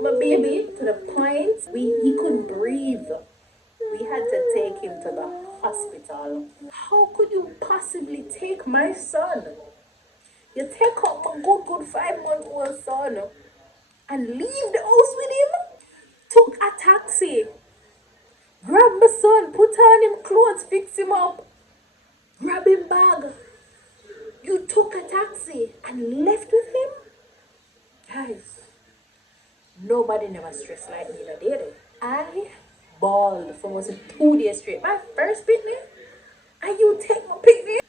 my baby to the point he couldn't breathe. We had to take him to the hospital. How could you possibly take my son? You take up my good 5-month-old son and leave the house with him? Took a taxi, grabbed my son, put on him clothes, fix him up, grab him bag. You took a taxi and left with him? Guys, nobody never stressed like me, did they? I bawled for almost 2 days straight. My first picnic, and you take my picnic?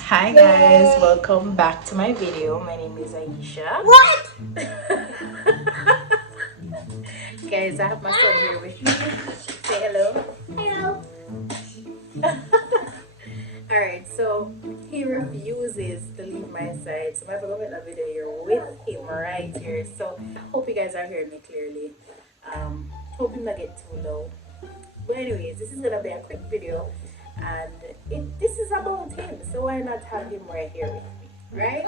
Hi guys, welcome back to my video. My name is Aisha. What? Guys, I have my son here with me. Say hello. Hello. Alright, so he refuses to leave my side. So I'm going to go make a video here with him right here. So hope you guys are hearing me clearly. Hope you not get too low. But anyways, this is going to be a quick video. And this is about him. So why not have him right here with me? Right?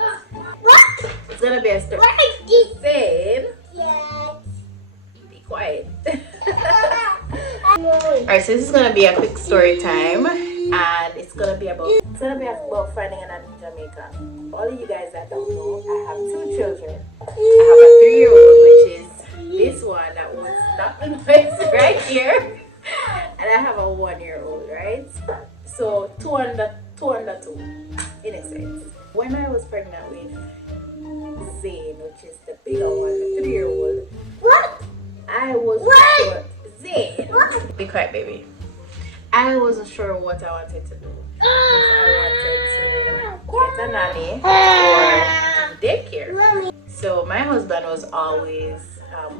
What? It's going to be a story. What is this? Saying. Yes. Be quiet. Alright, so this is going to be a quick story time. And it's gonna be about finding a nanny in Jamaica. For all of you guys that don't know, I have 2 children. I have a 3-year-old, which is this one that was stuck in place right here, and I have a 1-year-old, right? So 2 under 2, in a sense. When I was pregnant with Zane, which is the bigger one, the 3-year-old, I was sure. Zane, be quiet, baby. I wasn't sure what I wanted to do. If I wanted to get a nanny or daycare. So my husband was always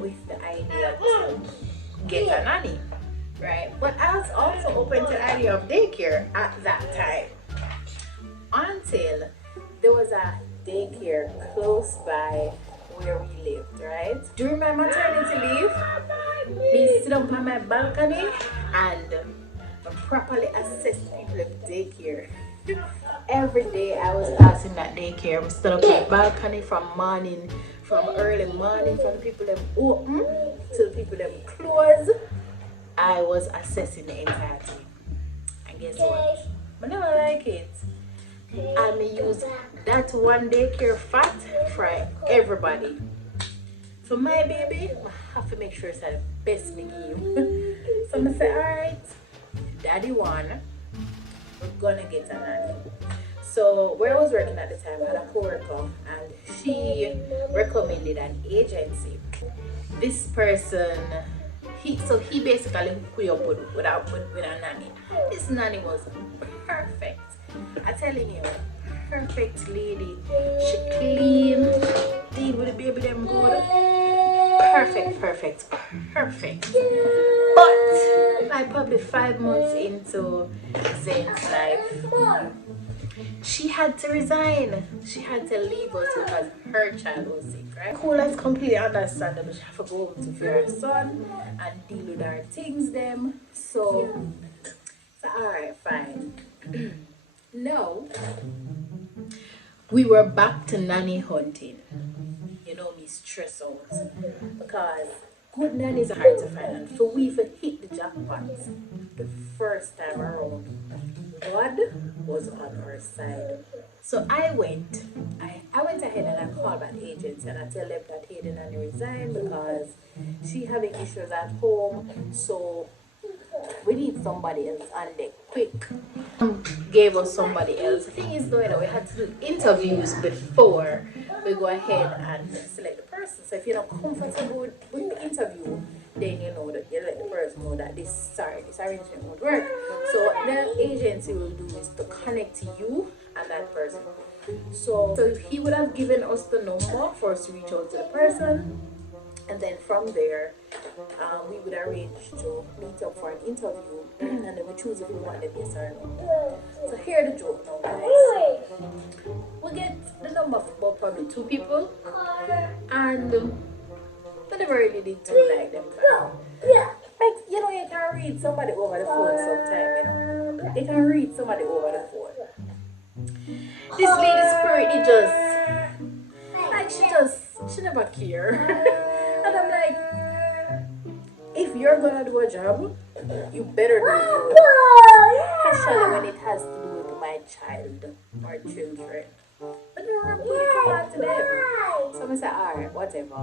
with the idea to get a nanny, right? But I was also open to the idea of daycare at that time. Until there was a daycare close by where we lived, right? During my maternity leave, we sit up on my balcony and properly assess people in daycare. Every day I was passing that daycare. We stood up on the balcony from early morning, from the people them open to the people them close. I was assessing the entire thing. And guess what? I never like it. I may use that one daycare fat for everybody. For my baby, I have to make sure it's the best me give. So I say, alright. Daddy won, we're gonna get a nanny. So where I was working at the time, I had a co-worker and she recommended an agency. This person, he basically hooked me up with a nanny. This nanny was perfect. I'm telling you, perfect lady. She clean, deal with the baby them good. Perfect. But like probably 5 months into Zane's life, she had to resign. She had to leave us because her child was sick, right? Cool, that's completely understandable. She have to go to feed her son and deal with her things them. So alright, fine. No. We were back to nanny hunting. You know me stress out because good nannies are hard to find, and for we hit the jackpot the first time around, God was on our side. So I went ahead and I called that agent and I tell them that hey, the nanny resigned because she having issues at home, so we need somebody else on deck quick. Gave us somebody else. The thing is though, we had to do interviews before we go ahead and select the person. So if you're not comfortable with the interview, then you know that you let the person know that this arrangement won't work. So what the agency will do is to connect you and that person. So he would have given us the number for us to reach out to the person, and then from there we would arrange to meet up for an interview and then we choose if we want them yes or no. So here's the joke now, guys. We get the number of about probably 2 people and we never really did too like them. Like, you know, you can read somebody over the phone sometime, you know. You can read somebody over the phone. This lady spirit, it just like she never care. And I'm like, if you're gonna do a job, you better do it good. Especially when it has to do with my child or children. But no, I'm putting it on to them. So I say, alright, whatever.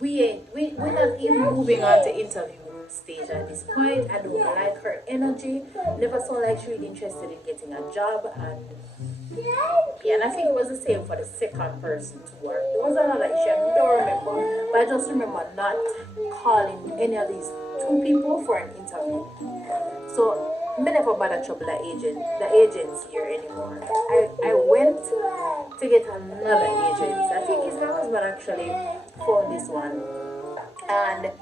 We're not even moving on to interview stage at this point. I don't like her energy. Never saw like she was interested in getting a job, and yeah, and I think it was the same for the second person to work. There was another issue, I don't remember, but I just remember not calling any of these two people for an interview. So me never bother trouble the agents here anymore. I went to get another agent. I think his husband actually found this one. And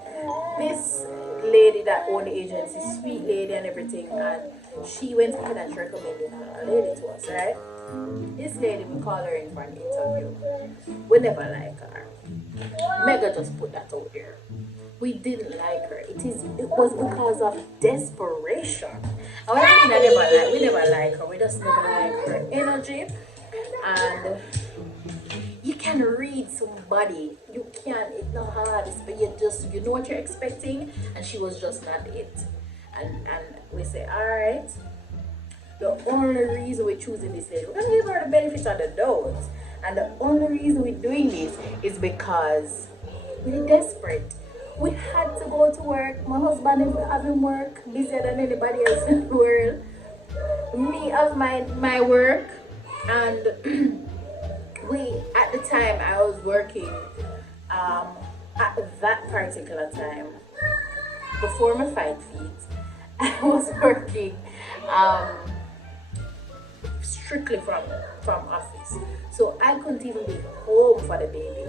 this lady that owned the agency, sweet lady and everything, and she went ahead and recommended a lady to us, right? This lady, we call her in for an interview. We never like her. Mega just put that out there. We didn't like her. It was because of desperation. And when I mean we never like her. We just never like her energy. And you can read somebody. You can, it's not hard. But you know what you're expecting, and she was just not it. And we say, alright. The only reason we're choosing this lady, we're gonna give her the benefit of the doubt. And the only reason we're doing this is because we're desperate. We had to go to work. My husband is having work, busier than anybody else in the world. Me have my work, and at the time I was working at that particular time before my 5 feet. I was working strictly from office, so I couldn't even be home for the baby.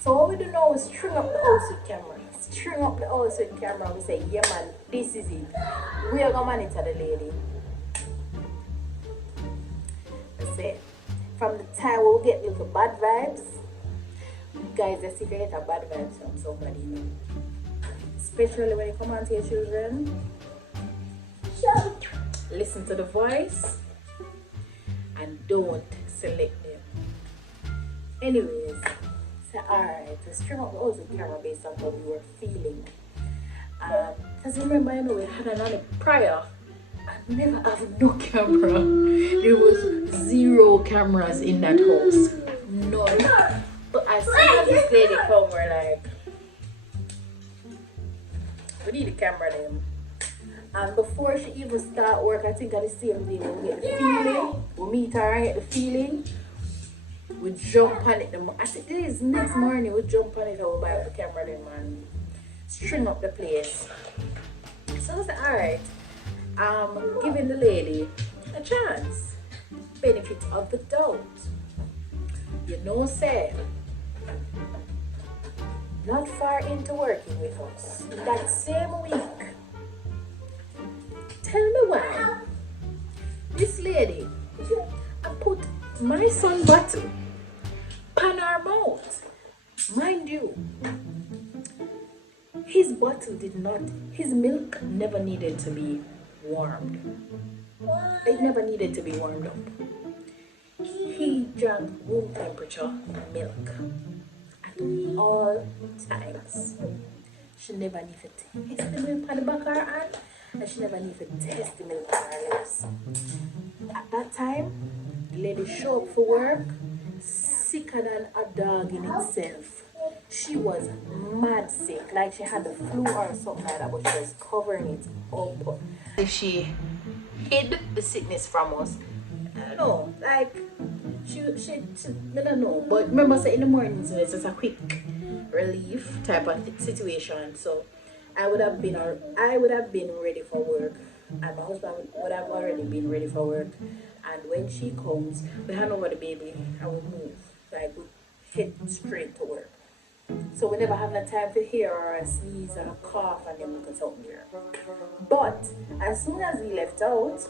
So what we do now is string up the house with camera. String up the house with camera. We say, yeah man, this is it. We are gonna monitor the lady. That's it. From the time we'll get little bad vibes, guys, let's see if you get a bad vibes from somebody, you know. Especially when you come on to your children. Listen to the voice and don't select them. Anyways, so alright, let's trim up the house with camera based on what we were feeling. Because remember, you know, we had another prior. I never have no camera. There was 0 cameras in that house. None. But as soon as this lady come, we're like, we need a camera then. And before she even start work, I think on the same day we'll get the feeling. We'll meet her and get the feeling. We jump on it. I think it is next morning. We jump on it and we'll buy up the camera then, man. String up the place. So I said, alright. Giving the lady a chance. Benefit of the doubt. You know, say, not far into working with us, that same week, tell me why this lady, I put my son bottle pan her mouth. Mind you, his bottle his milk never needed to be warmed. It never needed to be warmed up. He drank room temperature milk at all times. She never needed to taste the milk on the back of her hand, and she never needed to taste the milk on her lips. At that time, the lady showed up for work, sicker than a dog in itself. She was mad sick, like she had the flu or something like that, but she was covering it up. If she hid the sickness from us, I don't know, like she I don't know. But remember, say in the mornings, it's just a quick relief type of situation. So I would have been ready for work, and my husband would have already been ready for work. And when she comes, we hand over the baby and we move, like we head straight to work. So we never have no time to hear or a sneeze or a cough, and then we could out here. But as soon as we left out,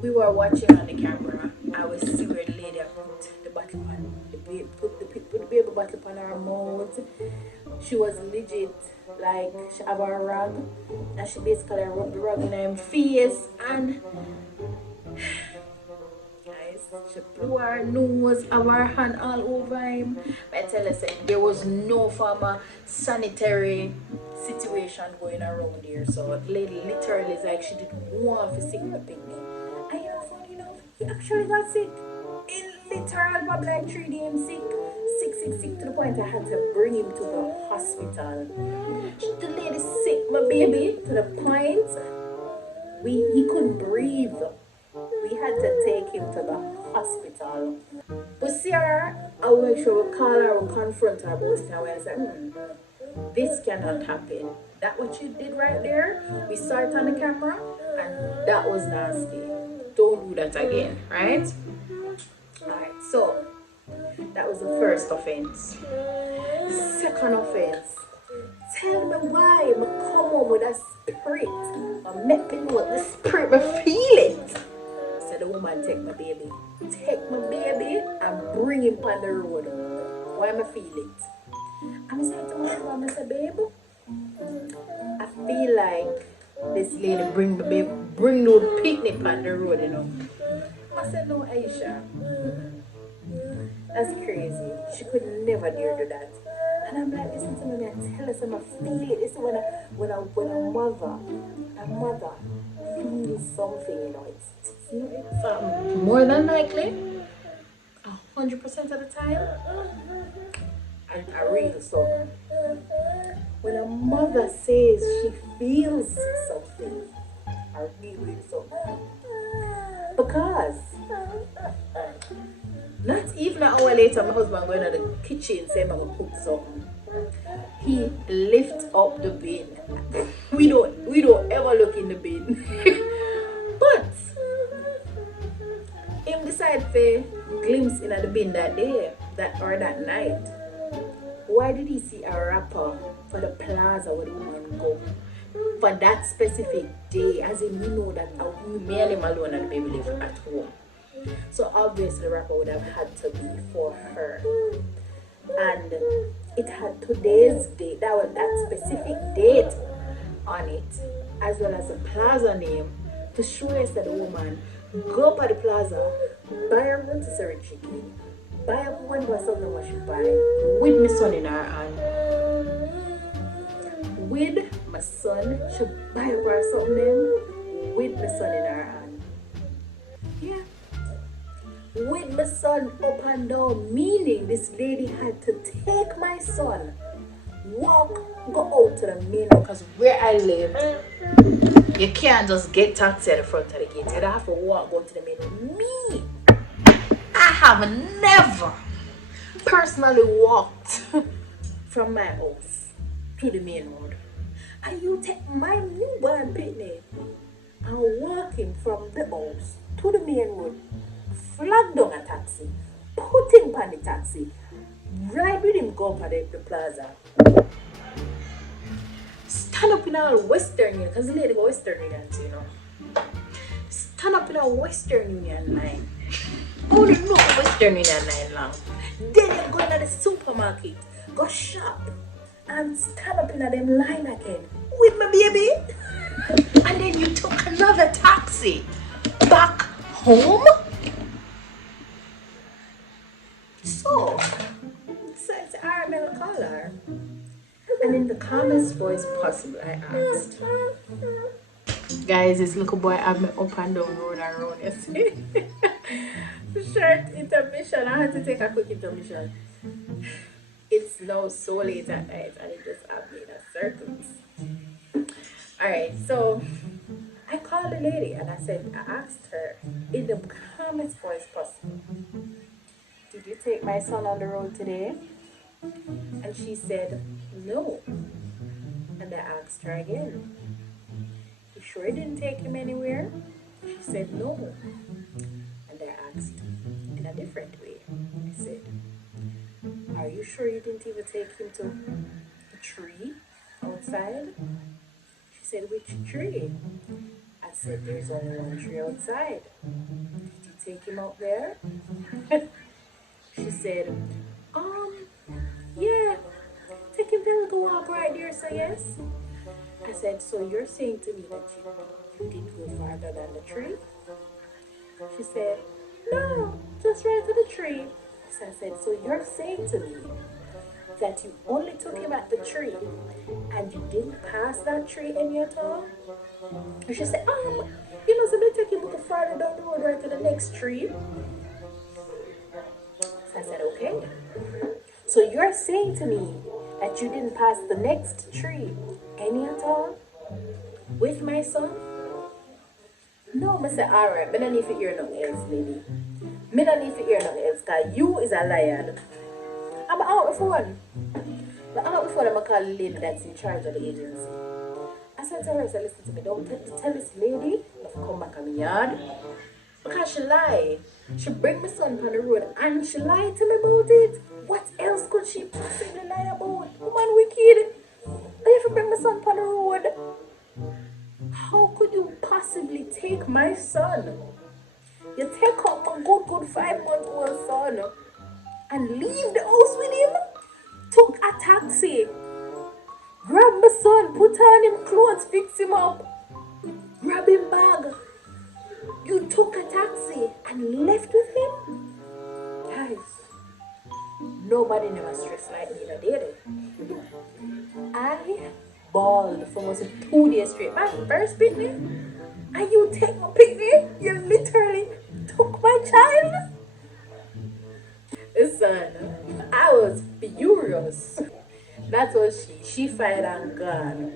we were watching on the camera. I was see where the lady put the bottle on put the baby bottle on her mouth. She was legit, like she have her rug, and she basically rubbed the rug in her face, and She blew her nose, have her hand all over him. I tell her, say, there was no form of sanitary situation going around here. So the lady literally is like she didn't want to sick the picnic. And you know, funny enough, he actually got sick. In literal but like 3 days sick. Sick to the point I had to bring him to the hospital. The lady sick my baby to the point he couldn't breathe. We had to take him to the hospital. But see her, I will make sure we call her, we confront her about it, and I said, this cannot happen. That what you did right there, we saw it on the camera, and that was nasty. Don't do that again, right? Alright, so that was the first offense. Second offense. Tell me why I come home with a spirit. I make me know the spirit, I feel it. Said the woman, take my baby. Take my baby and bring him on the road. Why am I feel it? I'm saying to my mom, I said, babe, I feel like this lady bring my baby, bring no picnic on the road, you know. I said, no, Aisha. That's crazy. She could never dare do that. And I'm like, listen to me, I tell us, I feel it. It's when a mother feels something, you know, it's more than likely, 100% of the time, I read something. When a mother says she feels something, I read something. Because not even an hour later, my husband going to the kitchen saying I'm gonna cook something. He lifts up the bin. We don't ever look in the bin. But him decide to glimpse in the bin that day, that night. Why did he see a wrapper for the plaza where the woman go? For that specific day, as in we know that me and him alone and the baby live at home. So obviously the wrapper would have had to be for her. And it had today's date, that specific date on it, as well as the plaza name, to show us that the woman go by the plaza, buy a rotisserie chicken, buy a one was something what she buy, with my son in her hand. With my son, she buy up her something with my son in her hand. Yeah. With my son up and down, meaning this lady had to take my son, go out to the main road, because where I live, you can't just get taxi at the front of the gate. You have to go to the main road. Me, I have never personally walked from my house to the main road. And you take my newborn picnic and walk him from the house to the main road, flag down a taxi, put him on the taxi, ride with him, go up at the plaza. Stand up in our Western Union, because the lady go Western Union, you know. Stand up in our Western Union line. Only know Western Union line now. Then you go to the supermarket, go shop, and stand up in them line again with my baby. And then you took another taxi back home. So it's Arabella color. And in the calmest voice possible, I asked, guys, this little boy had me up and down, road and road, you see? Short intermission. I had to take a quick intermission. It's now so late at night and it just had me in a circus. Alright, so I called the lady and I asked her in the calmest voice possible, did you take my son on the road today? And she said, no. And I asked her again, you sure you didn't take him anywhere? She said, no. And I asked in a different way. I said, are you sure you didn't even take him to the tree outside? She said, which tree? I said, there's only one tree outside. Did you take him out there? She said, yeah, take him there and go walk right there, so yes. I said, so you're saying to me that you didn't go farther than the tree? She said, No, just right to the tree. So I said, so you're saying to me that you only took him at the tree and you didn't pass that tree any at all? And she said, so they take him a little farther down the road right to the next tree. So I said, okay. So you're saying to me that you didn't pass the next tree any at all with my son? No, I said, alright, I don't need to hear nothing else, lady. I don't need to hear nothing else, because you is a liar. I'm out before. But out before I'm call the lady that's in charge of the agency. I said to her, I said, listen to me, don't tell this lady not to come back on my yard. Because she lied. She bring my son on the road and she lied to me about it. What else could she possibly lie about? Woman wicked. I have to bring my son on the road. How could you possibly take my son? You take up my good 5-month-old son and leave the house with him? Took a taxi. Grab my son, put on him clothes, fix him up. Grab him bag. You took a taxi and left with him? Guys, nobody never stressed like me, did it? I bawled for almost 2 days straight. My first picnic, and you take my picnic? You literally took my child? Son, I was furious. That was she fired and gone.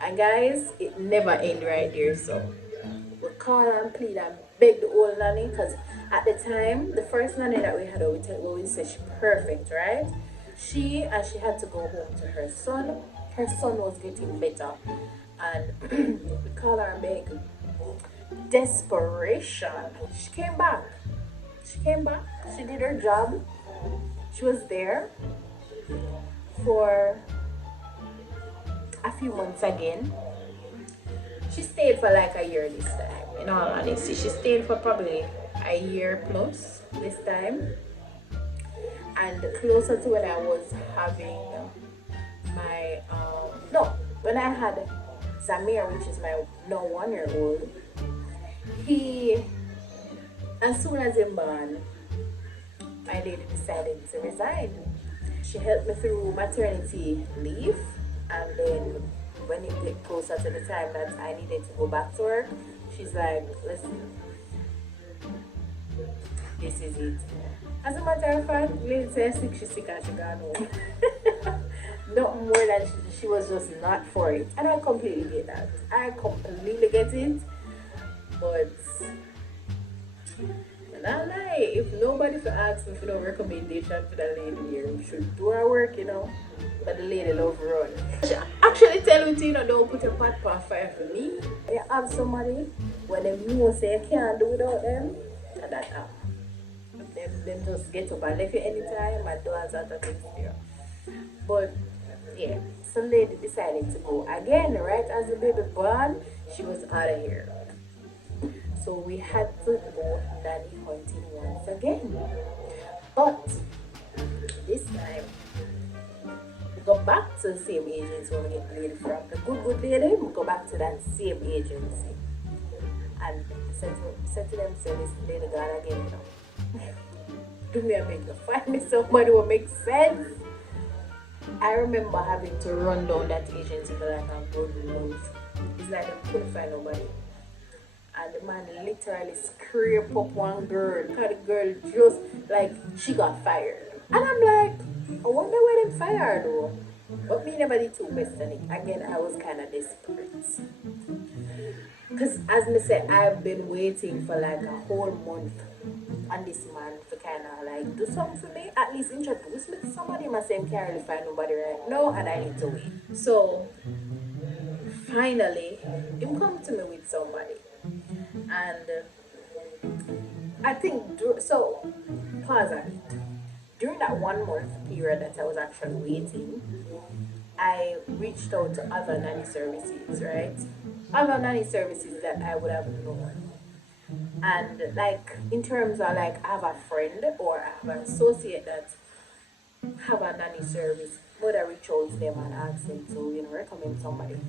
And guys, it never ended right there, so we call and plead and beg the old nanny, because at the time, the first nanny that we had, we said she perfect, right? She had to go home to her son. Her son was getting better. And we call her and beg. Desperation. She came back. She did her job. She was there for a few months again. She stayed for like a year this time. In all honesty, she stayed for probably a year plus this time. And closer to when I was having my when I had Zamir, which is my now 1-year-old, he, as soon as he born, my lady decided to resign. She helped me through maternity leave, and then when it get closer to the time that I needed to go back to work, she's like, listen, this is it. As a matter of fact, lady said she's sick and she gone home. Not more than she was just not for it. And I completely get that. I completely get it. But not lie, if nobody for ask me for no recommendation for the lady here, we should do our work, But the lady love run. Actually tell me, don't put a pot on fire for me. You have somebody when they know say you can't do without them, and that them just get up and left you anytime and do all sorts of things for you. But yeah, so lady decided to go again, right as the baby born, she was out of here. So we had to go nanny hunting once again. But this time we go back to the same agency when we get the lady from. The good lady, we go back to that same agency. And said to them, say this lady gone again, Do me a beg, find me somebody who makes sense. I remember having to run down that agency for like a good month. It's like I couldn't find nobody. And the man literally scraped up one girl. Because the girl just, like, she got fired. And I'm like, I wonder why they fired though. But me never did too best on it. Again, I was kind of desperate. Because as me said, I've been waiting for like a whole month on this man to kind of like do something for me. At least introduce me to somebody. My same can't really find nobody right now and I need to wait. So, finally, him come to me with somebody. And I think, so, pause on it. During that 1 month period that I was actually waiting, I reached out to other nanny services, right? Other nanny services that I would have known. And like, in terms of like, I have a friend or I have an associate that have a nanny service, but I reach out to them and ask them to, recommend somebody. And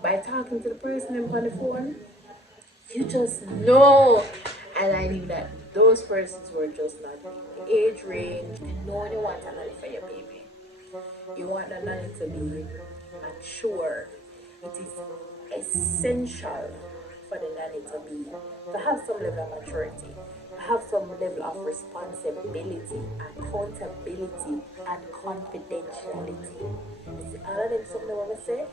by talking to the person on the phone, You just know. And I knew that those persons were just not in the age range. You know you want a nanny for your baby. You want the nanny to be mature. It is essential for the nanny to have some level of maturity, to have some level of responsibility, accountability, and confidentiality. You see, all of them something I want to say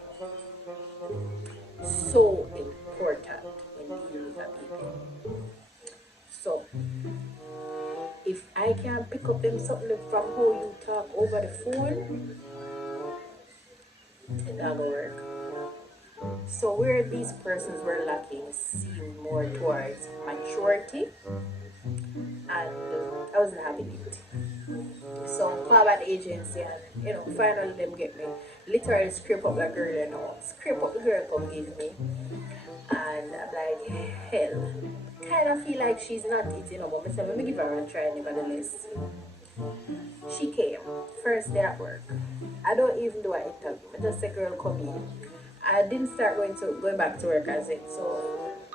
so important when dealing with a baby. So if I can pick up them something from how you talk over the phone, it not gonna work. So where these persons were lacking seemed more towards maturity, and I wasn't happy with it. So call back the agency and finally them get me. Literally scrape up the girl Scrape up the girl come give me. And I'm like, hell. Kind of feel like she's not it, but I said, let me give her a try nevertheless. She came, first day at work. I don't even do an interview. I just say, girl, come in. I didn't start going back to work as it. So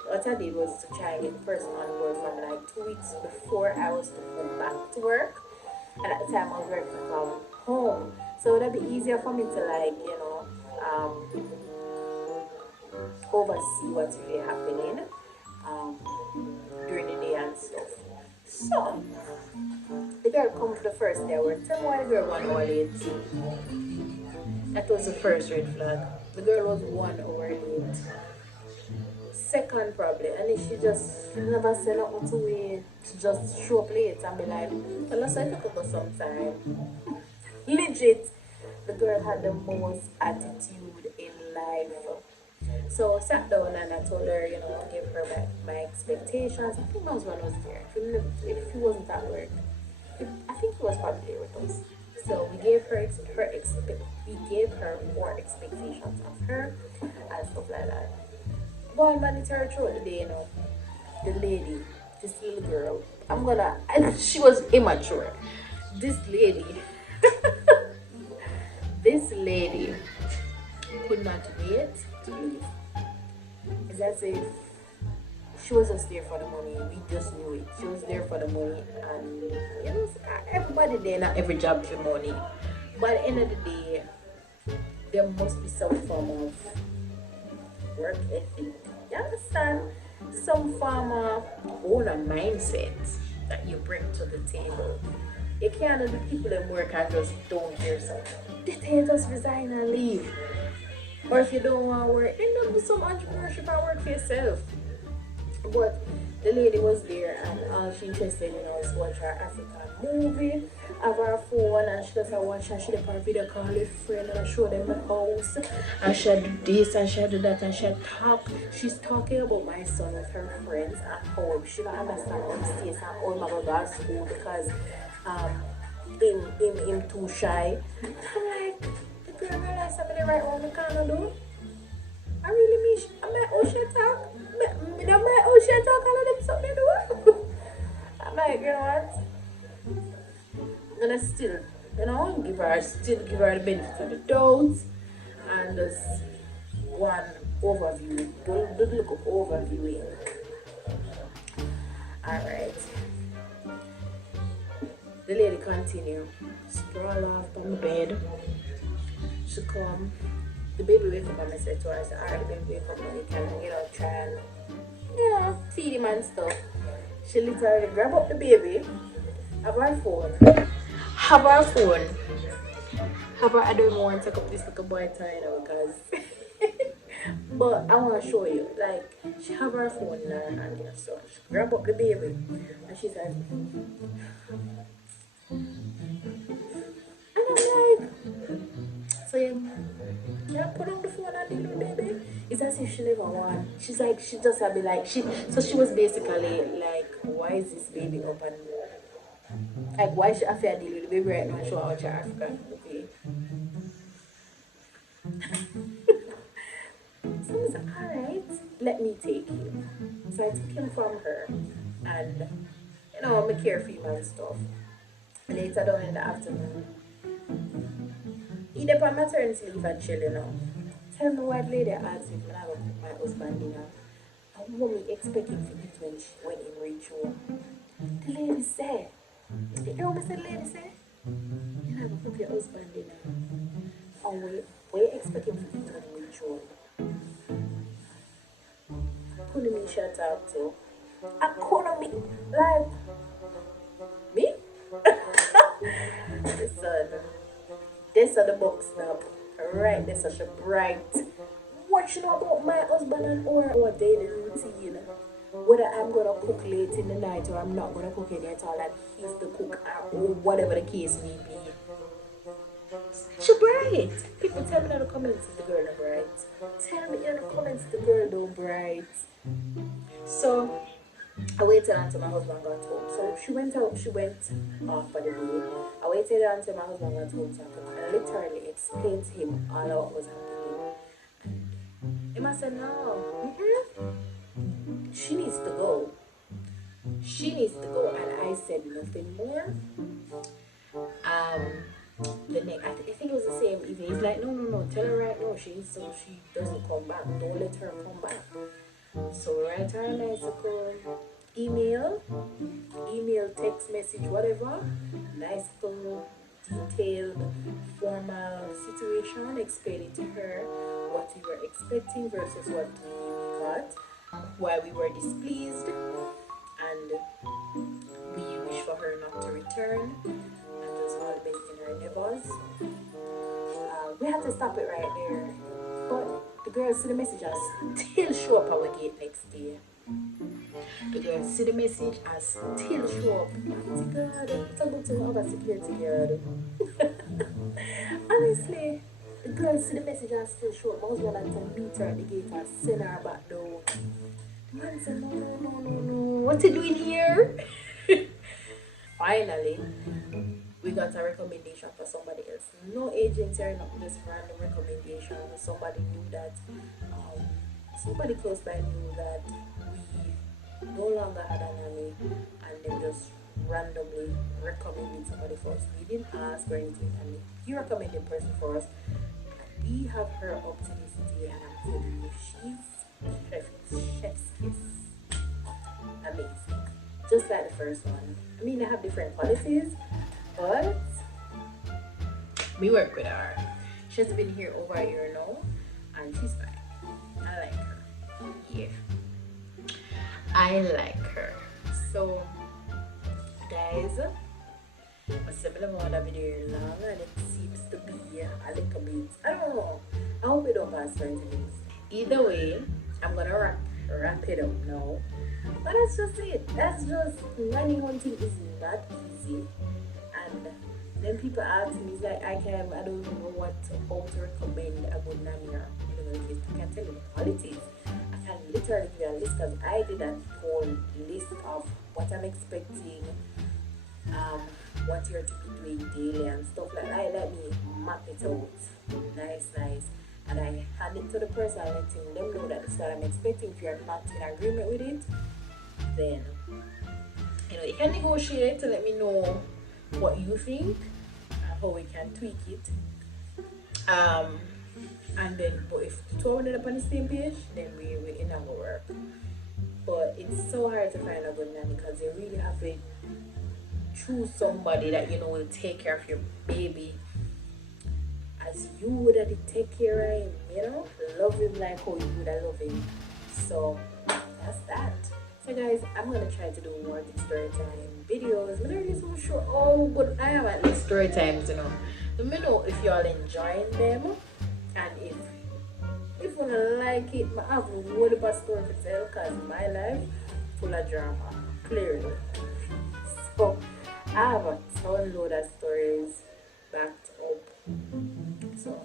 what I did was to try and get the person on board from like 2 weeks before I was to go back to work. And at the time I was working from home. So that'd be easier for me to oversee what's really happening during the day and stuff. So the girl come for the first day. I worked. Tell me why the girl 1 hour late. That was the first red flag. The girl was 1 hour late. Second problem, and if she never said nothing to wait, to just show up late and be like, tell us I took over some time. Legit, the girl had the most attitude in life. So I sat down and I told her, gave her my expectations. I think my husband was there. If he wasn't at work, I think he was probably there with us. So we gave her more expectations of her and stuff like that. One man her throughout the day, the lady, this little girl, and she was immature. This lady, this lady could not wait to leave. It's as if she was just there for the money. We just knew it. She was there for the money, and everybody there, not every job for money. But at the end of the day, there must be some form of work ethic. You understand? Some form of owner mindset that you bring to the table. You can't let the people that work and just don't care something. They just resign and leave. Or if you don't want to work, end up with some entrepreneurship and work for yourself. But the lady was there and all she interested in was watch her African movie, have her phone, and she just watch and she did a video call with friend and I show them the house and she do this and she do that and she's talking about my son with her friends and how she don't understand what he says and how my go to school because him too shy. And I'm like, the girl realized something right on the corner do. I really miss. I'm like, oh, she talk. I'm like, oh, she talk. All of them something to do. I'm like, you know what? And I still, give her the benefit of the doubt and just one overview. Don't look up overviewing. Alright. The lady continue. Sprawl off on the bed. She come. The baby wake up and I said to her, I said, alright, baby wake up and we can, try and, feed him and stuff. She literally grab up the baby, have her phone, I don't even want to take up this little boy time because, but I want to show you, like, she have her phone in her hand, so she grab up the baby and she says, and I'm like, so yeah, put on the phone and the little baby. It's as if she never want. She's like, she just had be like, so she was basically like, why is this baby up and like, why should I feel deal with the baby right now and show her watch her African movie? So I said, alright, let me take him. So I took him from her and, I care for him and stuff. Later down in the afternoon, he did on maternity leave and chill, Tell me why the lady asked me when I go cook my husband dinner. And what me expecting to eat when he reach home. The lady said, you know what the lady said? You have to cook your husband dinner. And we expect him to eat when he reach home. Couldn't me shut up too. I couldn't me like me? Listen, this are the box now. Right, they're such a bright. What you know about my husband and our daily routine? Whether I'm gonna cook late in the night or I'm not gonna cook any at all, and he's the cook or whatever the case may be. She bright. People tell me in the comments the girl not bright. Tell me in the comments the girl don't bright. So I waited until my husband got home. So she went off for the day. I waited until my husband got home so I could literally explain to him all what was happening. And he must say no. She needs to go. She needs to go, and I said nothing more. The next, I think it was the same evening. He's like, no, tell her right now. She doesn't come back. Don't let her come back. So write her a nice email, text message, whatever. Nice little detailed, formal situation. Explain it to her what we were expecting versus what we got, why we were displeased, and we wish for her not to return, and just all the best in her endeavors. We have to stop it right there. But the girls see the message and still show up at our gate next day. The girls see the message and still show up. Mighty God, it's about to have a security guard. Honestly, the girls see the message and still show up. My husband had to meet her at the gate and send her back down. The man said, no. What you doing here? Finally, we got a recommendation for somebody else. No agency or not, just random recommendation. Somebody knew that, somebody close by knew that we no longer had a nanny, and they just randomly recommended somebody for us. We didn't ask or anything, and he recommended a person for us. We have her up to this day, and I'm telling you, she's chef's kiss. Amazing. Just like the first one. I mean, they have different qualities, but we work with her. She's been here over a year now, and she's fine. I like her. Yeah, I like her. So, guys, a similar amount of video long, and it seems to be a little bit. I don't know. I hope we don't pass 20 minutes. Either way, I'm gonna wrap it up now. But that's just it. That's just nanny hunting is not easy. And then people ask me, it's like I don't know how to recommend a good nanny or I can tell you the qualities. I can literally give you a list because I did that whole list of what I'm expecting, what you're to be doing daily and stuff like that. Let me map it out. Nice. And I hand it to the person, letting them know that this is what I'm expecting. If you're not in agreement with it, then you can negotiate to let me know what you think and how we can tweak it. And then, but if the two ended up on the same page, then we're in our work. But it's so hard to find a good nanny because you really have to choose somebody that will take care of your baby as you would have take care of him, love him like how you would have love him. So that's that. So guys, I'm gonna try to do more of these story time videos. I'm not really so sure but I have at least story times, Let me know if y'all enjoying them, and if you like it, I have a whole about story to tell because my life full of drama, clearly. So I have a ton load of stories backed up. So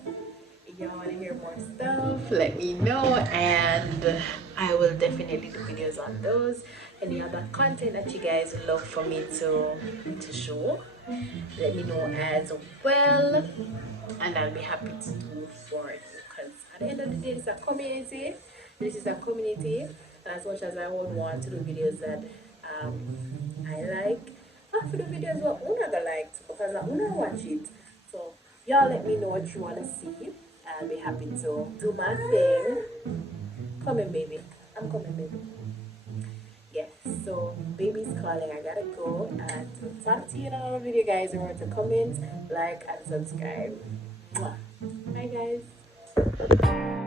if y'all want to hear more stuff, let me know, and I will definitely do videos on those. Any other content that you guys would love for me to show, let me know as well, and I'll be happy to do for you. Because at the end of the day, it's a community. This is a community, and as much as I would want to do videos that I like, I have to do videos what Una liked because I Una watch it. So y'all let me know what you want to see. I'll be happy to do my thing. Come in, baby. I'm coming, baby. Yes, so baby's calling. I gotta go and to talk to you in another video, guys. Remember to comment, like, and subscribe. Mwah. Bye, guys.